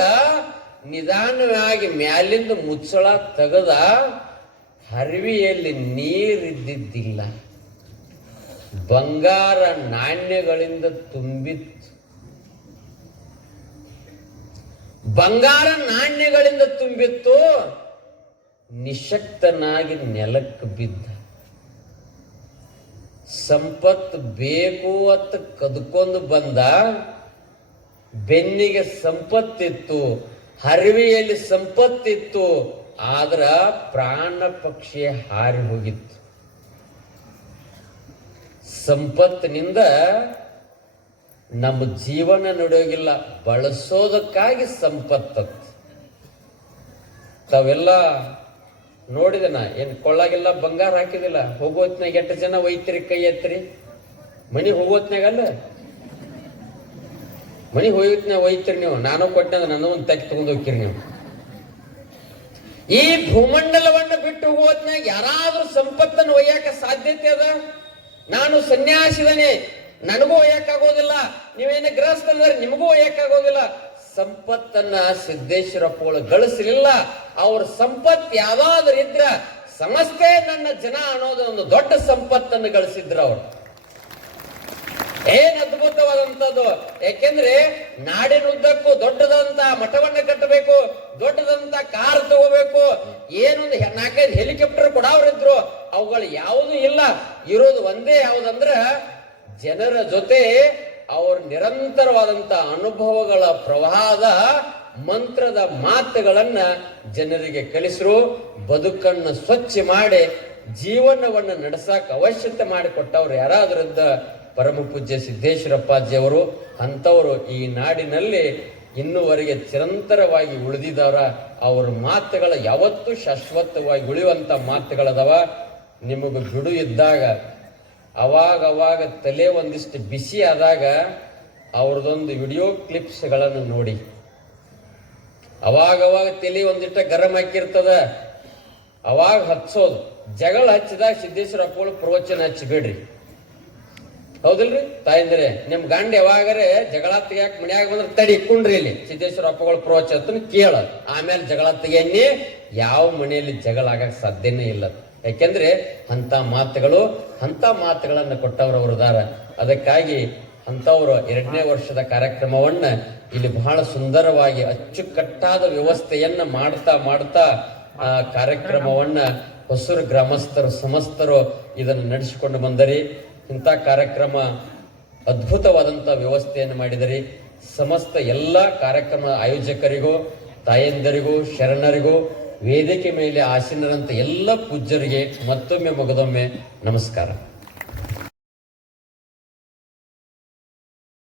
ನಿಧಾನವಾಗಿ ಮ್ಯಾಲಿಂದ ಮುಚ್ಚಳ ತೆಗದ ಹರಿವಿಯಲ್ಲಿ ನೀರಿದ್ದಿದ್ದಿಲ್ಲ ಬಂಗಾರ ನಾಣ್ಯಗಳಿಂದ ತುಂಬಿತ್ತು. ಬಂಗಾರ ನಾಣ್ಯಗಳಿಂದ ತುಂಬಿತ್ತು, ನಿಶಕ್ತನಾಗಿ ನೆಲಕ್ಕೆ ಬಿದ್ದ. ಸಂಪತ್ತು ಬೇಕು ಅಂತ ಕದ್ಕೊಂಡು ಬಂದ, ಬೆನ್ನಿಗೆ ಸಂಪತ್ತಿತ್ತು ಹರಿವೆಯಲ್ಲಿ ಸಂಪತ್ತಿತ್ತು, ಆದ್ರ ಪ್ರಾಣ ಪಕ್ಷಿ ಹಾರಿ ಹೋಗಿತ್ತು. ಸಂಪತ್ತಿನಿಂದ ನಮ್ಮ ಜೀವನ ನಡೆಯೋಗಿಲ್ಲ ಬಳಸೋದಕ್ಕಾಗಿ ಸಂಪತ್ತು ತಾವೆಲ್ಲ ನೋಡಿದೆ ನಾ, ಏನು ಕೊಳ್ಳಾಗೆಲ್ಲ ಬಂಗಾರ ಹಾಕಿದಿಲ್ಲ ಹೋಗೋತ್ನಾಗ ಎಷ್ಟು ಜನ ಒಯ್ತಿರಿ ಕೈ ಎತ್ತರಿ ಮನಿ ಹೋಗೋತ್ನಾಗ ಅಲ್ಲ? ಮನಿ ಹೋಗೋತ್ನಾಗ ಒಯ್ತಿರಿ ನೀವು, ನಾನು ಕೊಟ್ಟೆ ನನ್ನ ಒಂದು ತಕ್ಕಿ ತಗೊಂಡು ಹೋಗ್ತೀರಿ ನೀವು. ಈ ಭೂಮಂಡಲವನ್ನು ಬಿಟ್ಟು ಹೋಗೋತ್ನಾಗ ಯಾರಾದ್ರೂ ಸಂಪತ್ತನ್ನು ಒಯ್ಯಾಕ ಸಾಧ್ಯತೆ ಅದ? ನಾನು ಸನ್ಯಾಸಿದನೆ. ನನಗೂ ಒಯ್ಯಕ್ಕಾಗೋದಿಲ್ಲ. ನೀವೇನು ಗ್ರಹಸ್ಥಂದ್ರೆ ನಿಮಗೂ ಒಯ್ಯಕ್ಕಾಗೋದಿಲ್ಲ. ಸಂಪತ್ತನ್ನ ಸಿದ್ದೇಶ್ವರಪ್ಪಗಳು ಗಳಿಸಲಿಲ್ಲ. ಅವ್ರ ಸಂಪತ್ ಯಾವ್ದಾದ್ರು ಇದ್ರ ಸಮಸ್ತೆ ನನ್ನ ಜನ ಅನ್ನೋದು ಒಂದು ದೊಡ್ಡ ಸಂಪತ್ತನ್ನು ಗಳಿಸಿದ್ರು ಅವರು. ಏನ್ ಅದ್ಭುತವಾದಂತದ್ದು ಯಾಕೆಂದ್ರೆ ನಾಡಿನ ಉದ್ದಕ್ಕೂ ದೊಡ್ಡದಂತ ಮಠವನ್ನ ಕಟ್ಟಬೇಕು, ದೊಡ್ಡದಂತ ಕಾರ್ ತಗೋಬೇಕು, ಏನೊಂದು ನಾಲ್ಕೈದು ಹೆಲಿಕಾಪ್ಟರ್ ಕೊಡವ್ರಿದ್ರು. ಅವುಗಳು ಯಾವುದು ಇಲ್ಲ. ಇರೋದು ಒಂದೇ ಯಾವ್ದಂದ್ರ ಜನರ ಜೊತೆ ಅವರ ನಿರಂತರವಾದಂತ ಅನುಭವಗಳ ಪ್ರವಾಹದ ಮಂತ್ರದ ಮಾತುಗಳನ್ನ ಜನರಿಗೆ ಕಲಿಸರು, ಬದುಕನ್ನು ಸ್ವಚ್ಛ ಮಾಡಿ, ಜೀವನವನ್ನು ನಡೆಸಕ್ಕೆ ಅವಶ್ಯತೆ ಮಾಡಿಕೊಟ್ಟವ್ರು ಯಾರಾದ್ರಿಂದ ಪರಮ ಪೂಜ್ಯ ಸಿದ್ದೇಶ್ವರಪ್ಪಾಜಿ ಅವರು ಅಂಥವರು ಈ ನಾಡಿನಲ್ಲಿ ಇನ್ನುವರೆಗೆ ಚಿರಂತರವಾಗಿ ಉಳಿದಿದ್ದಾರ ಅವ್ರ ಮಾತುಗಳ ಯಾವತ್ತೂ ಶಾಶ್ವತವಾಗಿ ಉಳಿಯುವಂಥ ಮಾತುಗಳದವ. ನಿಮಗೆ ಬಿಡು ಇದ್ದಾಗ ಅವಾಗ ಅವಾಗ ತಲೆ ಒಂದಿಷ್ಟು ಬಿಸಿ ಆದಾಗ ಅವ್ರದೊಂದು ವಿಡಿಯೋ ಕ್ಲಿಪ್ಸ್ಗಳನ್ನು ನೋಡಿ. ಅವಾಗ ಅವಾಗ ತಲೆ ಒಂದಿಷ್ಟ ಗರಂ ಹಾಕಿರ್ತದ. ಅವಾಗ ಹಚ್ಚೋದು ಜಗಳ ಹಚ್ಚಿದಾಗ ಸಿದ್ದೇಶ್ವರ ಅಪ್ಪಗಳು ಪ್ರವಚನ ಹಚ್ಚಬೇಡ್ರಿ. ಹೌದಿಲ್ರಿ? ತಾಯಂದ್ರೆ, ನಿಮ್ ಗಂಡ ಯಾವಾಗರೆ ಜಗಳ ತೆಗಿಯಾಕ ಮನ್ಯಾಗ ಬಂದ್ರೆ ತಡಿ, ಕುಂಡ್ರಿ ಇಲ್ಲಿ. ಸಿದ್ದೇಶ್ವರ ಅಪ್ಪಗಳು ಪ್ರವಚನ ಕೇಳ ಆಮೇಲೆ ಜಗಳ ತೆಗಿಯನ್ನೇ ಯಾವ ಮನೆಯಲ್ಲಿ ಜಗಳ ಆಗಕ್ಕೆ ಸಾಧ್ಯನೇ ಇಲ್ಲ. ಯಾಕೆಂದ್ರೆ ಅಂತ ಮಾತುಗಳು ಅಂತ ಮಾತುಗಳನ್ನು ಕೊಟ್ಟವರು ಅವರದಾರ ಅದಕ್ಕಾಗಿ ಅಂತವರು ಎರಡನೇ ವರ್ಷದ ಕಾರ್ಯಕ್ರಮವನ್ನ ಇಲ್ಲಿ ಬಹಳ ಸುಂದರವಾಗಿ ಅಚ್ಚುಕಟ್ಟಾದ ವ್ಯವಸ್ಥೆಯನ್ನು ಮಾಡ್ತಾ ಮಾಡ್ತಾ ಆ ಕಾರ್ಯಕ್ರಮವನ್ನ ಹೊಸೂರು ಗ್ರಾಮಸ್ಥರು, ಸಮಸ್ತರು ಇದನ್ನು ನಡೆಸಿಕೊಂಡು ಬಂದರಿ. ಇಂಥ ಕಾರ್ಯಕ್ರಮ ಅದ್ಭುತವಾದಂಥ ವ್ಯವಸ್ಥೆಯನ್ನು ಮಾಡಿದರಿ. ಸಮಸ್ತ ಎಲ್ಲ ಕಾರ್ಯಕ್ರಮ ಆಯೋಜಕರಿಗೂ, ತಾಯಂದರಿಗೂ, ಶರಣರಿಗೂ ವೇದಿಕೆ ಮೇಲೆ ಆಸೀನರಂತ ಎಲ್ಲ ಪೂಜ್ಯರಿಗೆ ಮತ್ತೊಮ್ಮೆ ಮಗದೊಮ್ಮೆ ನಮಸ್ಕಾರ.